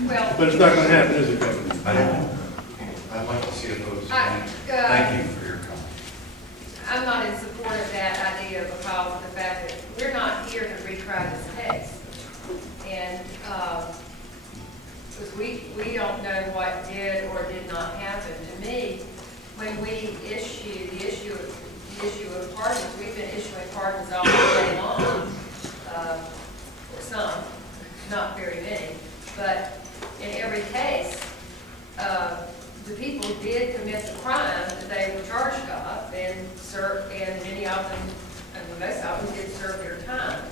Well, But it's not going to happen, is it, Kevin? I don't know. I'd like to see it voted. Thank you for your comment. I'm not in support of that idea because of the fact that we're not here to retry this case. And, because we don't know what did or did not happen. To me, when we issue the issue of pardons, we've been issuing pardons all day long, for some, not very many, but in every case, the people did commit the crime that they were charged of and served, and many of them, and most of them did serve their time.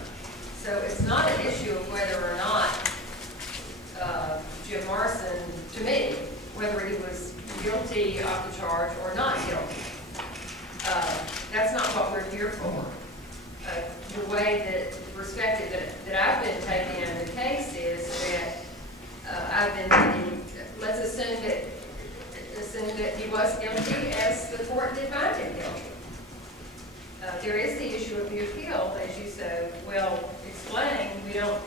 So it's not an issue of whether or not Jim Morrison, to me, whether he was guilty of the charge or not guilty. That's not what we're here for. The way that, the perspective that I've been taking in the case is that I've been thinking, let's assume that he was guilty as the court did find him guilty. There is the issue of the appeal, as you so well explained. We don't,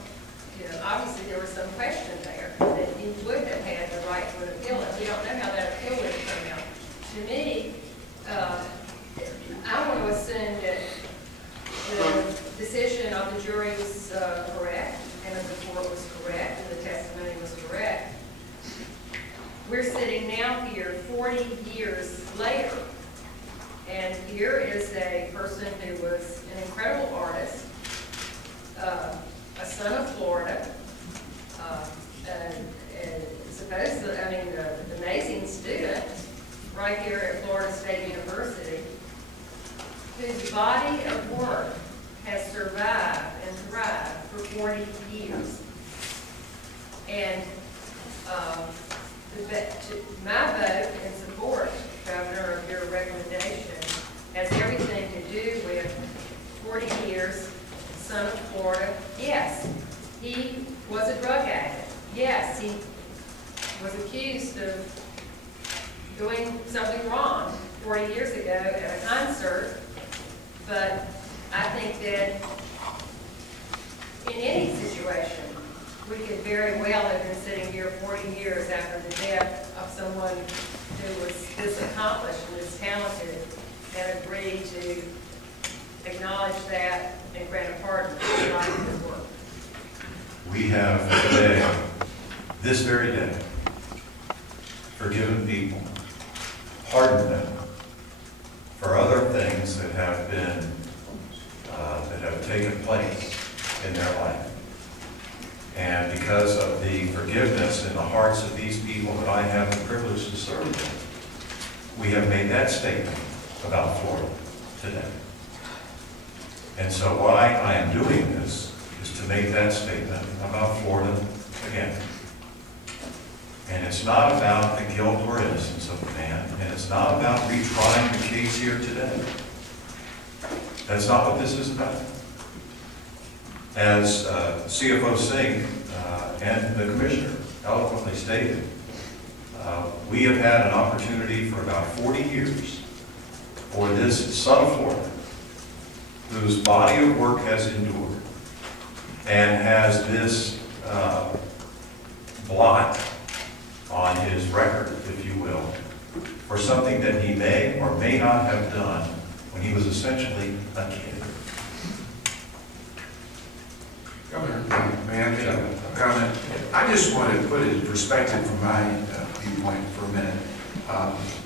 obviously there was some question there that he would have had the right to an appeal, and we don't know how that appeal would have come out. To me, I want to assume that the decision of the jury was correct, and that the court was correct, and the testimony was correct. We're sitting now here 40 years later, and here is a person who was an incredible artist, a son of Florida, an amazing student right here at Florida State University, whose body of work has survived and thrived for 40 years. And my vote in support, Governor, of your recommendation has everything to do with 40 years, son of Florida. Yes, he was a drug addict. Yes, he was accused of doing something wrong 40 years ago at a concert. But I think that in any situation, we could very well have been sitting here 40 years after the death of someone who was this accomplished and this talented and agreed to acknowledge that and grant a pardon for the life of his work. We have today, this very day, forgiven people, pardoned them for other things that have been, that have taken place in their life. And because of the forgiveness in the hearts of these people that I have the privilege to serve with, we have made that statement about Florida today. And so why I am doing this is to make that statement about Florida again. And it's not about the guilt or innocence of the man, and it's not about retrying the case here today. That's not what this is about. As CFO Singh and the Commissioner eloquently stated, we have had an opportunity for about 40 years for this son of Florida, whose body of work has endured and has this blot on his record, if you will, for something that he may or may not have done when he was essentially a kid. Governor, may I make a comment? I just want to put it in perspective from my viewpoint for a minute.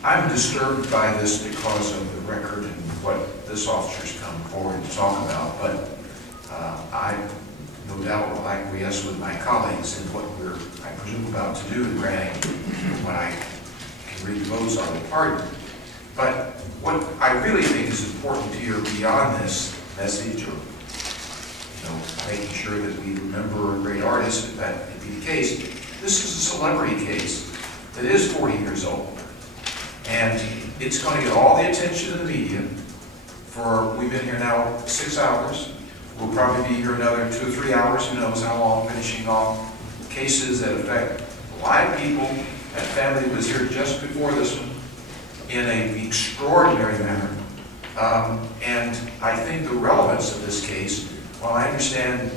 I'm disturbed by this because of the record and what this officer's come forward to talk about, but I no doubt will acquiesce with my colleagues in what we're, I presume, about to do in granting when I can read those on the pardon. But what I really think is important here beyond this message, or making sure that we remember a great artist, if that could be the case, this is a celebrity case that is 40 years old. And it's going to get all the attention of the media we've been here now 6 hours. We'll probably be here another 2 or 3 hours, who knows how long, finishing off cases that affect live people. That family was here just before this one in an extraordinary manner. And I think the relevance of this case, while I understand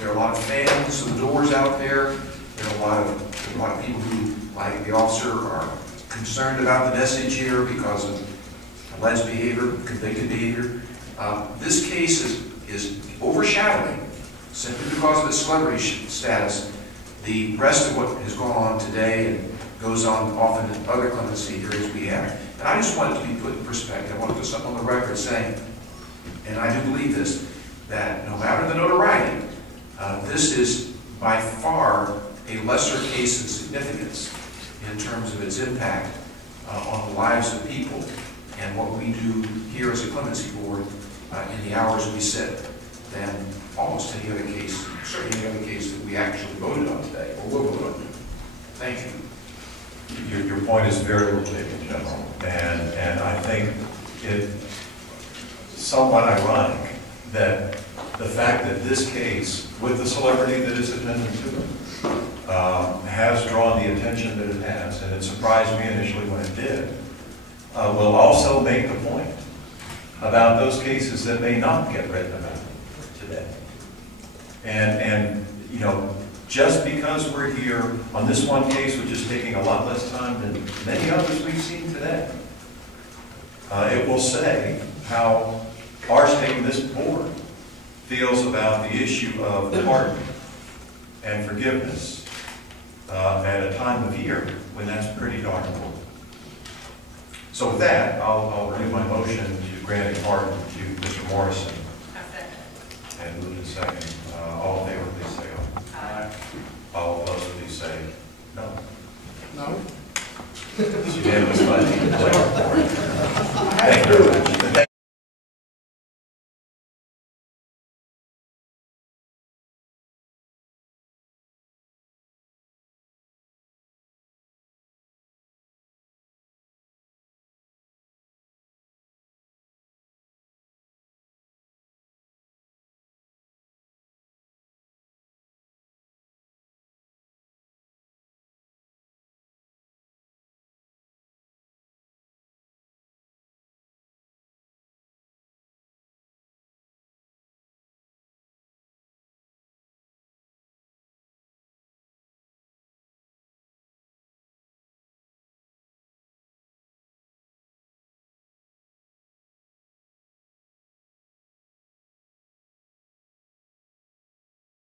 there are a lot of fans of the Doors out there, There are a lot of people who, like the officer, are concerned about the message here because of alleged behavior, convicted behavior. This case is overshadowing, simply because of its celebrity status, the rest of what has gone on today and goes on often in other clemency hearings we have. And I just want it to be put in perspective. I want to put something on the record saying, and I do believe this, that no matter the notoriety, this is by far a lesser case in significance in terms of its impact on the lives of people and what we do here as a clemency board in the hours we sit than almost any other case, certainly any other case that we actually voted on today or will vote on. Thank you. Your point is very well taken, General, and I think it's somewhat ironic that the fact that this case, with the celebrity that is attendant to it, has drawn the attention that it has, and it surprised me initially when it did, will also make the point about those cases that may not get written about today. And you know, just because we're here on this one case, which is taking a lot less time than many others we've seen today, it will say how our state and this board feels about the issue of pardon and forgiveness at a time of year when that's pretty darn important. So with that, I'll renew my motion to grant a pardon to Mr. Morrison. And move to second. All in favor, please say aye. All opposed, please say no. No. It's unanimous, buddy.